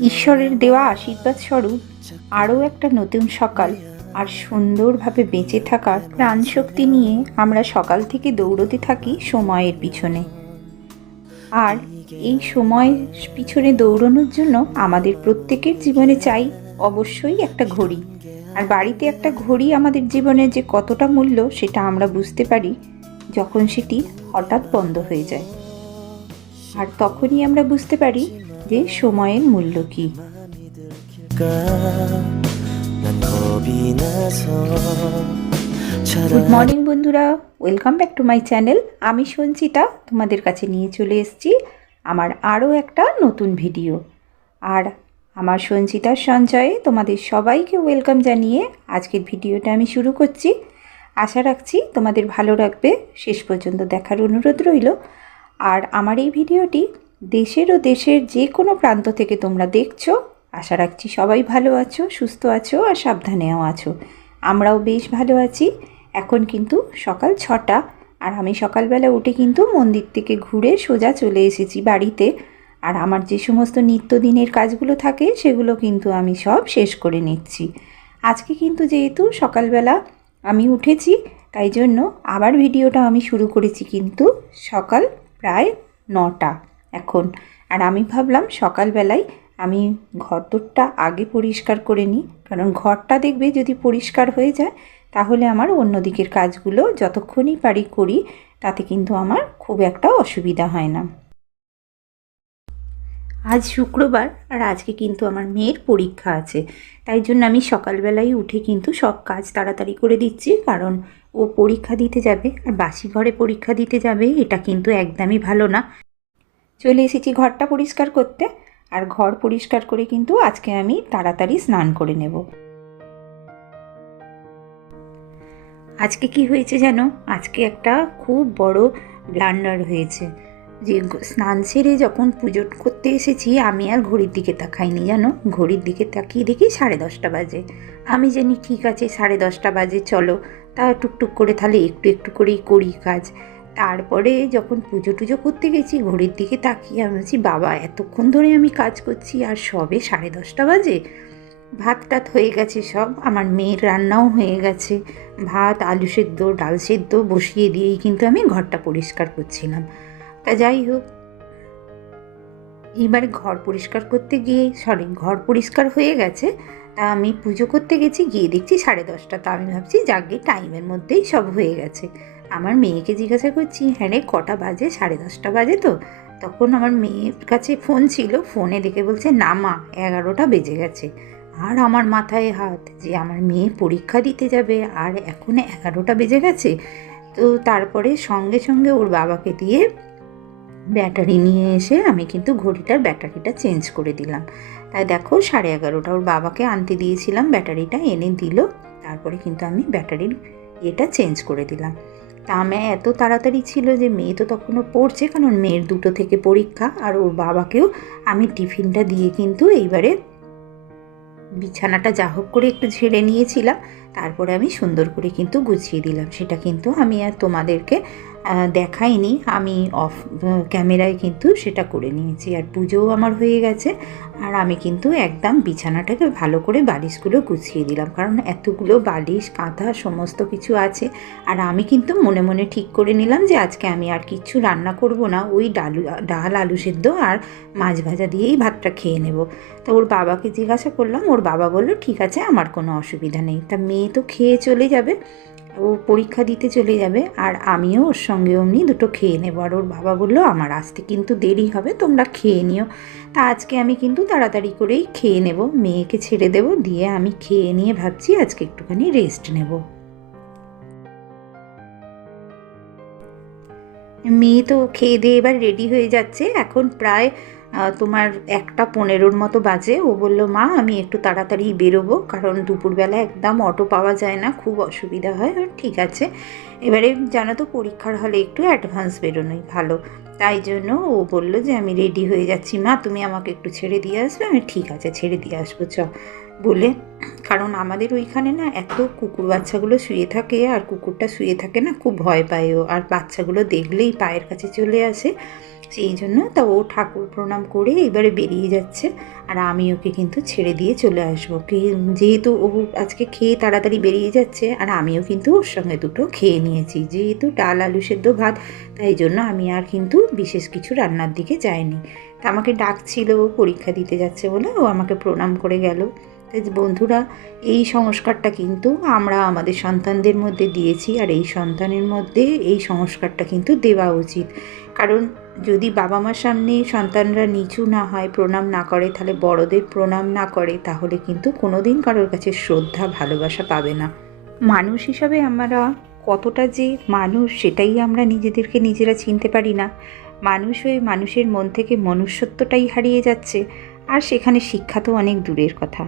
ঈশ্বরের দেওয়া আশীর্বাদ স্বরূপ আরও একটা নতুন সকাল আর সুন্দরভাবে বেঁচে থাকার প্রাণশক্তি নিয়ে আমরা সকাল থেকে দৌড়তে থাকি সময়ের পিছনে। আর এই সময়ের পিছনে দৌড়ানোর জন্য আমাদের প্রত্যেকের জীবনে চাই অবশ্যই একটা ঘড়ি। আর বাড়িতে একটা ঘড়ি আমাদের জীবনে যে কতটা মূল্য সেটা আমরা বুঝতে পারি যখন সেটি হঠাৎ বন্ধ হয়ে যায়। আর তখনই আমরা বুঝতে পারি বুঝবে সময়ের মূল্য কী? গুড মর্নিং বন্ধুরা। Welcome back to my channel আমি সঞ্চিতা, তোমাদের কাছে নিয়ে চলে এসেছি আমার আরও একটা নতুন ভিডিও। আর আমার সঞ্চিতার সঞ্চয়ে তোমাদের সবাইকে ওয়েলকাম জানিয়ে আজকের ভিডিওটা আমি শুরু করছি। আশা রাখছি তোমাদের ভালো রাখবে শেষ পর্যন্ত দেখার অনুরোধ রইল। আর আমার এই ভিডিওটি দেশের ও দেশের যে কোনো প্রান্ত থেকে তোমরা দেখছ। আশা রাখছি সবাই ভালো আছো, সুস্থ আছো আর সাবধানেও আছো। আমরাও বেশ ভালো আছি। এখন কিন্তু সকাল ছটা আর আমি সকালবেলা উঠে কিন্তু মন্দির থেকে ঘুরে সোজা চলে এসেছি বাড়িতে। আর আমার যে সমস্ত নিত্যদিনের কাজগুলো থাকে, সেগুলো কিন্তু আমি সব শেষ করে নিচ্ছি। আজকে কিন্তু যেহেতু সকালবেলা আমি উঠেছি, তাই জন্য আবার ভিডিওটা আমি শুরু করেছি কিন্তু সকাল প্রায় নটা। এখন। আর আমি ভাবলাম সকালবেলায় আমি ঘরদোরটা আগে পরিষ্কার করে নিই, কারণ ঘরটা দেখবে যদি পরিষ্কার হয়ে যায়, তাহলে আমার অন্য দিকের কাজগুলো যতক্ষণই পারি করি, তাতে কিন্তু আমার খুব একটা অসুবিধা হয় না। আজ শুক্রবার আর আজকে কিন্তু আমার মেয়ের পরীক্ষা আছে, তাই জন্য আমি সকালবেলায় উঠে কিন্তু সব কাজ তাড়াতাড়ি করে দিচ্ছি, কারণ ও পরীক্ষা দিতে যাবে আর বাসি ঘরে পরীক্ষা দিতে যাবে, এটা কিন্তু একদমই ভালো না। চলে এসেছি ঘরটা পরিষ্কার করতে। আর ঘর পরিষ্কার করে কিন্তু আজকে আমি তাড়াতাড়ি স্নান করে নেব। আজকে কি হয়েছে জানো? আজকে একটা খুব বড় ব্লান্ডার হয়েছে। যে স্নান সেরে যখন পুজো করতে এসেছি, আমি আর ঘড়ির দিকে তাকাইনি জানো? ঘড়ির দিকে তাকিয়ে দেখি সাড়ে দশটা বাজে। আমি জানি ঠিক আছে সাড়ে দশটা বাজে, চলো। তা টুকটুক করে তাহলে একটু একটু করেই করি কাজ। তারপরে যখন পুজো টুজো করতে গেছি, ঘড়ির দিকে তাকিয়ে আমি বলছি বাবা, এতক্ষণ ধরে আমি কাজ করছি, আর সবে সাড়ে দশটা বাজে। ভাত টাত হয়ে গেছে সব, আমার মেয়ের রান্নাও হয়ে গেছে। ভাত, আলু সেদ্ধ, ডাল সেদ্ধ বসিয়ে দিয়েই কিন্তু আমি ঘরটা পরিষ্কার করছিলাম। তা যাই হোক। এইবারে ঘর পরিষ্কার করতে গিয়ে সরি ঘর পরিষ্কার হয়ে গেছে। তা আমি পুজো করতে গেছি, গিয়ে দেখছি সাড়ে দশটা। তা আমি ভাবছি, যাকে টাইমের মধ্যেই সব হয়ে গেছে। আমার মেয়েকে জিজ্ঞাসা করছি হ্যাঁ রে, কটা বাজে? সাড়ে দশটা বাজে তো? তখন আমার মেয়ের কাছে ফোন ছিল, ফোনে দেখে বলছে, না মা, এগারোটা বেজে গেছে। আর আমার মাথায় হাত যে আমার মেয়ে পরীক্ষা দিতে যাবে, আর এখন এগারোটা বেজে গেছে, তো তারপরে সঙ্গে সঙ্গে ওর বাবাকে দিয়ে ব্যাটারি নিয়ে এসে আমি কিন্তু ঘড়িটার ব্যাটারিটা চেঞ্জ করে দিলাম। তাই দেখো, সাড়ে এগারোটা ওর বাবাকে আনতে দিয়েছিলাম, ব্যাটারিটা এনে দিল, তারপরে কিন্তু আমি ব্যাটারির এটা চেঞ্জ করে দিলাম। তা আমি এত তাড়াতাড়ি ছিল যে মেয়ে তো তখনও পড়ছে, কারণ মেয়ের দুটো থেকে পরীক্ষা, আর ওর বাবাকেও আমি টিফিনটা দিয়ে কিন্তু এইবারে বিছানাটা যা হোক করে একটু ঝেড়ে নিয়েছিলাম। তারপরে আমি সুন্দর করে কিন্তু গুছিয়ে দিলাম। সেটা কিন্তু আমি আর তোমাদেরকে দেখাইনি। আমি অফ ক্যামেরায় কিন্তু সেটা করে নিয়েছি। আর পুজোও আমার হয়ে গেছে। আর আমি কিন্তু একদম বিছানাটাকে ভালো করে বালিশগুলো গুছিয়ে দিলাম। কারণ এতগুলো বালিশ, কাঁথা, সমস্ত কিছু আছে। আর আমি কিন্তু মনে মনে ঠিক করে নিলাম যে আজকে আমি আর কিচ্ছু রান্না করব না। ওই ডালু, ডাল, আলু সেদ্ধ আর মাছ ভাজা দিয়েই ভাতটা খেয়ে নেব। তো ওর বাবাকে জিজ্ঞাসা করলাম। ওর বাবা বলল, ঠিক আছে, আমার কোনো অসুবিধা নেই। তা মেয়ে তো খেয়ে চলে যাবে। ও পরীক্ষা দিতে চলে যাবে আর আমিও ওর সঙ্গে অমনি দুটো খেয়ে নেব। আর ওর বাবা বলল, আমার আসতে কিন্তু দেরি হবে, তোমরা খেয়ে নিও। তা আজকে আমি কিন্তু তাড়াতাড়ি করেই খেয়ে নেব। মেয়েকে ছেড়ে দেব, দিয়ে আমি খেয়ে নিয়ে ভাবছি আজকে একটুখানি রেস্ট নেব। মেয়ে তো খেয়ে দিয়ে এবার রেডি হয়ে যাচ্ছে। এখন প্রায় তোমার একটা পনেরোর মতো বাজে। ও বলল, মা, আমি একটু তাড়াতাড়ি বেরোবো, কারণ দুপুরবেলা একদম অটো পাওয়া যায় না, খুব অসুবিধা হয়। ঠিক আছে। এবারে জানো তো, পরীক্ষার হলে একটু অ্যাডভান্স বেরোনোই ভালো। তাই জন্য ও বলল যে, আমি রেডি হয়ে যাচ্ছি, মা, তুমি আমাকে একটু ছেড়ে দিয়ে আসবে? আমি, ঠিক আছে, ছেড়ে দিয়ে আসব, চ। বলে, কারণ আমাদের ওইখানে না, এত কুকুর বাচ্চাগুলো শুয়ে থাকে, আর কুকুরটা শুয়ে থাকে না, খুব ভয় পায় ও। আর বাচ্চাগুলো দেখলেই পায়ের কাছে চলে আসে। সেই জন্য তা ও ঠাকুর প্রণাম করে এবারে বেরিয়ে যাচ্ছে। আর আমি ওকে কিন্তু ছেড়ে দিয়ে চলে আসব। যেহেতু ও আজকে খেয়ে তাড়াতাড়ি বেরিয়ে যাচ্ছে, আর আমিও কিন্তু ওর সঙ্গে দুটো খেয়ে নিয়েছি। যেহেতু ডাল, আলু সেদ্ধ, ভাত, তাই জন্য আমি আর কিন্তু বিশেষ কিছু রান্নার দিকে যাইনি। তা আমাকে ডাকছিল, ও পরীক্ষা দিতে যাচ্ছে বলে ও আমাকে প্রণাম করে গেল। বন্ধুরা, এই সংস্কারটা কিন্তু আমরা আমাদের সন্তানদের মধ্যে দিয়েছি, আর এই সন্তানের মধ্যে এই সংস্কারটা কিন্তু দেওয়া উচিত। কারণ যদি বাবা মার সামনে সন্তানরা নিচু না হয়, প্রণাম না করে, তাহলে বড়দের প্রণাম না করে, তাহলে কিন্তু কোনোদিন কারোর কাছে শ্রদ্ধা, ভালোবাসা পাবে না। মানুষ হিসাবে আমরা কতটা যে মানুষ, সেটাই আমরা নিজেদেরকে নিজেরা চিনতে পারি না। মানুষ হয়ে মানুষের মন থেকে মনুষ্যত্বটাই হারিয়ে যাচ্ছে, আর সেখানে শিক্ষা তো অনেক দূরের কথা।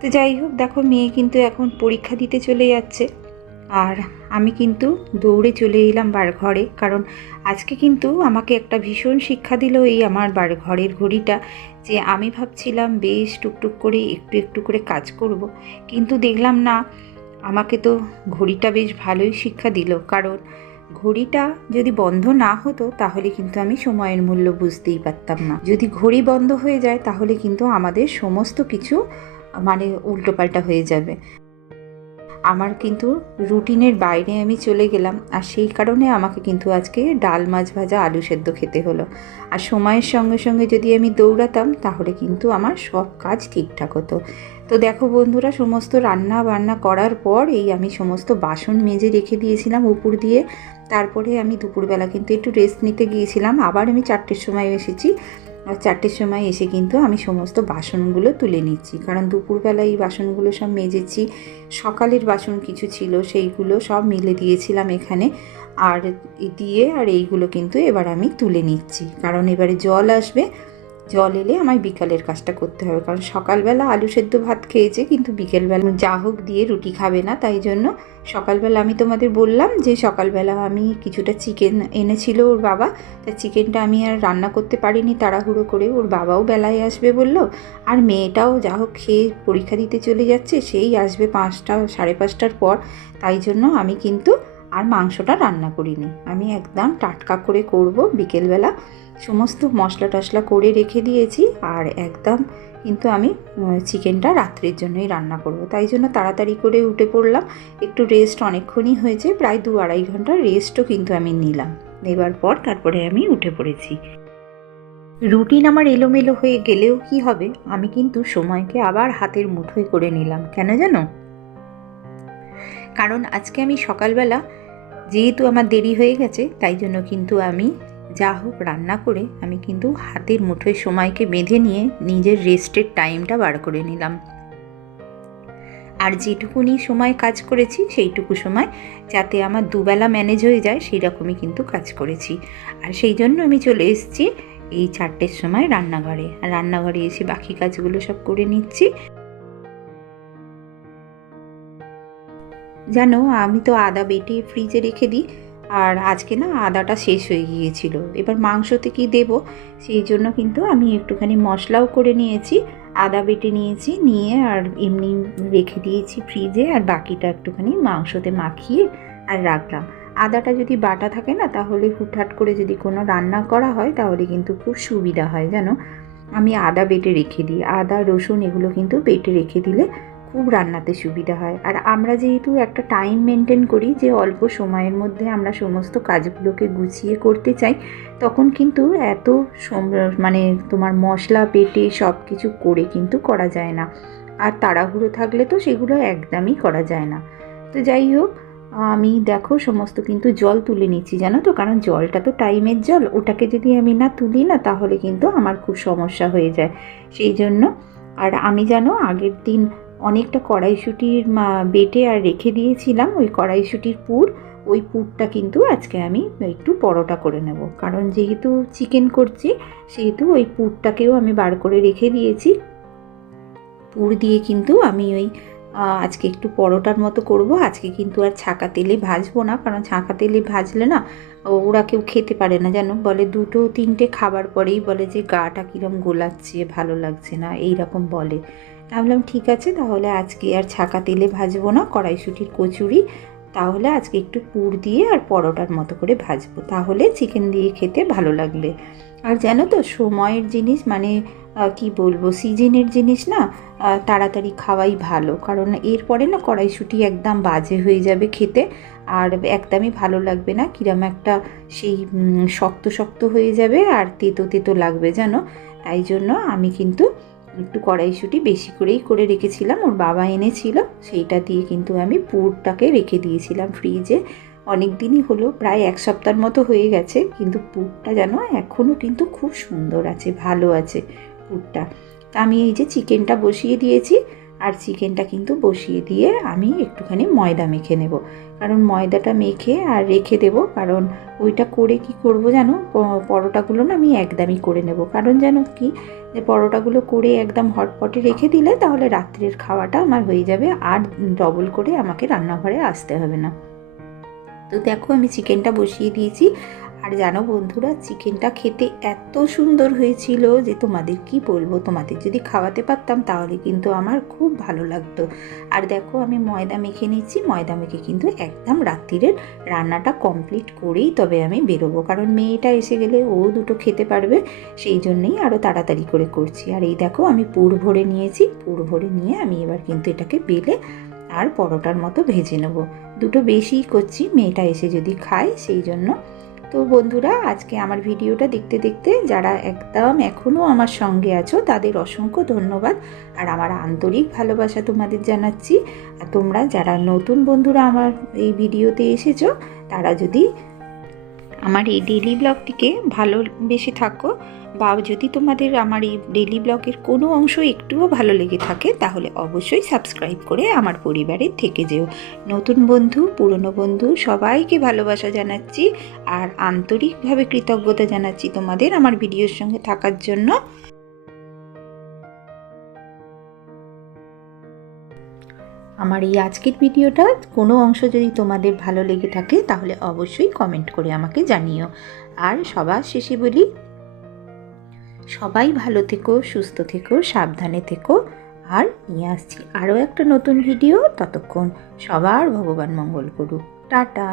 তো যাই হোক, দেখো মেয়ে কিন্তু এখন পরীক্ষা দিতে চলে যাচ্ছে। আর আমি কিন্তু দৌড়ে চলে এলাম বার ঘরে কারণ আজকে কিন্তু আমাকে একটা ভীষণ শিক্ষা দিল এই আমার বার ঘরের ঘড়িটা যে আমি ভাবছিলাম বেশ টুকটুক করে একটু একটু করে কাজ করব, কিন্তু দেখলাম না, আমাকে তো ঘড়িটা বেশ ভালোই শিক্ষা দিল। কারণ ঘড়িটা যদি বন্ধ না হতো তাহলে কিন্তু আমি সময়ের মূল্য বুঝতেই পারতাম না। যদি ঘড়ি বন্ধ হয়ে যায় তাহলে কিন্তু আমাদের সমস্ত কিছু মানে উল্টোপাল্টা হয়ে যাবে। আমার কিন্তু রুটিনের বাইরে আমি চলে গেলাম আর সেই কারণে আমাকে কিন্তু আজকে ডাল মাছ ভাজা আলু সেদ্ধ খেতে হলো। আর সময়ের সঙ্গে সঙ্গে যদি আমি দৌড়াতাম, তাহলে কিন্তু আমার সব কাজ ঠিকঠাক হতো। তো দেখো বন্ধুরা, সমস্ত রান্না বান্না করার পর এই আমি সমস্ত বাসন মেজে রেখে দিয়েছিলাম উপর দিয়ে। তারপরে আমি দুপুরবেলা কিন্তু একটু রেস্ট নিতে গিয়েছিলাম। আবার আমি চারটের সময় এসেছি। চারটের সময় এসে কিন্তু আমি সমস্ত বাসনগুলো তুলে নিচ্ছি। কারণ দুপুরবেলায় এই বাসনগুলো সব মেজেছি, সকালের বাসন কিছু ছিল সেইগুলো সব মিলে দিয়েছিলাম এখানে। আর দিয়ে আর এইগুলো কিন্তু এবার আমি তুলে নিচ্ছি। কারণ এবারে জল আসবে জল এলে আমায় বিকালের কাজটা করতে হবে। কারণ সকালবেলা আলু সেদ্ধ ভাত খেয়েছে, কিন্তু বিকেলবেলা যা হোক দিয়ে রুটি খাবে না, তাই জন্য সকালবেলা আমি তোমাদের বললাম যে সকালবেলা আমি কিছুটা চিকেন এনেছিল ওর বাবা। তা চিকেনটা আমি আর রান্না করতে পারিনি, তাড়াহুড়ো করে ওর বাবাও বেলায় আসবে বলল। আর মেয়েটাও যা হোক খেয়ে পরীক্ষা দিতে চলে যাচ্ছে, সেই আসবে পাঁচটা, সাড়ে পাঁচটার পর। তাই জন্য আমি কিন্তু আর মাংসটা রান্না করিনি। আমি একদম টাটকা করে করব। বিকেলবেলা সমস্ত মশলা টশলা করে রেখে দিয়েছি আর একদম কিন্তু আমি চিকেনটা রাত্রের জন্যই রান্না করব। তাই জন্য তাড়াতাড়ি করে উঠে পড়লাম। একটু রেস্ট অনেকক্ষণই হয়েছে। প্রায় দু আড়াই ঘণ্টা রেস্টও কিন্তু আমি নিলাম। নেবার পর তারপরে আমি উঠে পড়েছি। রুটিন আমার এলোমেলো হয়ে গেলেও কি হবে? আমি কিন্তু সময়কে আবার হাতের মুঠোয় করে নিলাম। কেন জানো? কারণ আজকে আমি সকালবেলা যেহেতু আমার দেরি হয়ে গেছে, তাই জন্য কিন্তু আমি যা হোক রান্না করে আমি কিন্তু হাতের মুঠোয় সময়কে বেঁধে নিয়ে নিজের রেস্টের টাইমটা বার করে নিলাম। আর যেটুকুনি সময় কাজ করেছি, সেইটুকু সময় যাতে আমার দুবেলা ম্যানেজ হয়ে যায় সেই রকমই কিন্তু কাজ করেছি। আর সেই জন্য আমি চলে এসেছি এই চারটের সময় রান্নাঘরে। আর রান্নাঘরে এসে বাকি কাজগুলো সব করে নিচ্ছি। জানো, আমি তো আদা বেটে ফ্রিজে রেখে দিই, আর আজকে না আদাটা শেষ হয়ে গিয়েছিল। এবার মাংসতে কি দেব? সেই জন্য কিন্তু আমি একটুখানি মশলাও করে নিয়েছি, আদা বেটে নিয়েছি, নিয়ে আর এমনি রেখে দিয়েছি ফ্রিজে আর বাকিটা একটুখানি মাংসতে মাখিয়ে আর রাখলাম। আদাটা যদি বাটা থাকে না, তাহলে হুটহাট করে যদি কোনো রান্না করা হয়, তাহলে কিন্তু খুব সুবিধা হয়, জানো? আমি আদা বেটে রেখে দিই। আদা, রসুন এগুলো কিন্তু বেটে রেখে দিলে খুব রান্নাতে সুবিধা হয়। আর আমরা যেহেতু একটা টাইম মেনটেন করি যে অল্প সময়ের মধ্যে আমরা সমস্ত কাজগুলোকে গুছিয়ে করতে চাই, তখন কিন্তু এত মানে তোমার মশলা, পেটে সব কিছু করে কিন্তু করা যায় না। আর তাড়াহুড়ো থাকলে তো সেগুলো একদমই করা যায় না। তো যাই হোক, আমি দেখো সমস্ত কিন্তু জল তুলে নিচ্ছি, জানো তো? কারণ জলটা তো টাইমের জল। ওটাকে যদি আমি না তুলি না, তাহলে কিন্তু আমার খুব সমস্যা হয়ে যায়। সেই জন্য, আর আমি জানো আগের দিন অনেকটা কড়াইশুটির বেটে আর রেখে দিয়েছিলাম ওই কড়াইশুটির পুর। ওই পুরটা কিন্তু আজকে আমি একটু পরোটা করে নেব। কারণ যেহেতু চিকেন করছি, সেহেতু ওই পুরটাকেও আমি বার করে রেখে দিয়েছি। পুর দিয়ে কিন্তু আমি ওই আজকে একটু পরোটার মতো করব। আজকে কিন্তু আর ছাকা তেলে ভাজবো না, কারণ ছাঁকা তেলে ভাজলে না, ওরা কেউ খেতে পারে না। জানো বলে দুটো তিনটে খাবার পরেই বলে যে, গাটা কিরম গোলাচ্ছে, ভালো লাগছে না। এই রকম বলে। ভাবলাম, ঠিক আছে, তাহলে আজকে আর ছাকা তেলে ভাজবো না, কড়াইশুটির কচুরি। তাহলে আজকে একটু পুর দিয়ে আর পরোটার মতো করে ভাজবো। তাহলে চিকেন দিয়ে খেতে ভালো লাগবে। আর জানো তো, সময়ের জিনিস মানে কি বলব, সিজনের জিনিস না তাড়াতাড়ি খাওয়াই ভালো। কারণ এরপরে না, কড়াইশুঁটি একদম বাজে হয়ে যাবে খেতে। আর একদমই ভালো লাগবে না, কিরম একটা সেই শক্ত শক্ত হয়ে যাবে আর তেতো তেতো লাগবে, জানো? তাই জন্য আমি কিন্তু একটু কড়াইশুঁটি বেশি করেই করে রেখেছিলাম। ওর বাবা এনেছিল, সেইটা দিয়ে কিন্তু আমি পুরটাকে রেখে দিয়েছিলাম ফ্রিজে। অনেক দিনই হলো, প্রায় এক সপ্তাহের মতো হয়ে গেছে, কিন্তু পুরটা যেন এখনও কিন্তু খুব সুন্দর আছে, ভালো আছে পুরটা। আমি এই যে চিকেনটা বসিয়ে দিয়েছি আর চিকেনটা কিন্তু বসিয়ে দিয়ে আমি একটুখানি ময়দা মেখে নেব। কারণ ময়দাটা মেখে আর রেখে দেব, কারণ ওইটা করে কি করব জানো? পরোটাগুলো না আমি একদমই করে নেব। কারণ জানো কি? যে পরোটাগুলো করে একদম হটপটে রেখে দিলে তাহলে রাত্রের খাওয়াটা আমার হয়ে যাবে, আর ডবল করে আমাকে রান্নাঘরে আসতে হবে না। তো দেখো আমি চিকেনটা বসিয়ে দিয়েছি। আর জানো বন্ধুরা, চিকেনটা খেতে এত সুন্দর হয়েছিল যে তোমাদের কি বলব? তোমাদের যদি খাওয়াতে পারতাম তাহলে কিন্তু আমার খুব ভালো লাগতো। আর দেখো, আমি ময়দা মেখে নিচ্ছি ময়দা মেখে কিন্তু একদম রাত্রিরের রান্নাটা কমপ্লিট করেই তবে আমি বেরোবো। কারণ মেয়েটা এসে গেলে ও দুটো খেতে পারবে, সেই জন্যেই আরও তাড়াতাড়ি করে করছি। আর এই দেখো, আমি পুর ভরে নিয়েছি। পুর ভরে নিয়ে আমি এবার কিন্তু এটাকে বেলে আর পরোটার মতো ভেজে নেব। দুটো বেশিই করছি, মেয়েটা এসে যদি খায় সেই জন্য তো বন্ধুরা, আজকে আমার ভিডিওটা দেখতে দেখতে যারা একদম এখনও আমার সঙ্গে আছো, তাদের অসংখ্য ধন্যবাদ। আর আমার আন্তরিক ভালোবাসা তোমাদের জানাচ্ছি। আর তোমরা যারা নতুন বন্ধুরা আমার এই ভিডিওতে এসেছ, তারা যদি আমার এই ডেলি ব্লগটিকে ভালোবেসে থাকো বা যদি তোমাদের আমার এই ডেলি ব্লগের কোনো অংশ একটুও ভালো লেগে থাকে, তাহলে অবশ্যই সাবস্ক্রাইব করে আমার পরিবারের থেকে যেও। নতুন বন্ধু, পুরনো বন্ধু, সবাইকে ভালোবাসা জানাচ্ছি আর আন্তরিকভাবে কৃতজ্ঞতা জানাচ্ছি তোমাদের আমার ভিডিওর সঙ্গে থাকার জন্য। আমার এই আজকের ভিডিওটা কোনো অংশ যদি তোমাদের ভালো লেগে থাকে, তাহলে অবশ্যই কমেন্ট করে আমাকে জানিও। আর সবার শেষে বলি, সবাই ভালো থেকো, সুস্থ থেকো, সাবধানে থেকো। আর নিয়ে আসছি আরও একটা নতুন ভিডিও। ততক্ষণ সবার ভগবান মঙ্গল করুক। টাটা।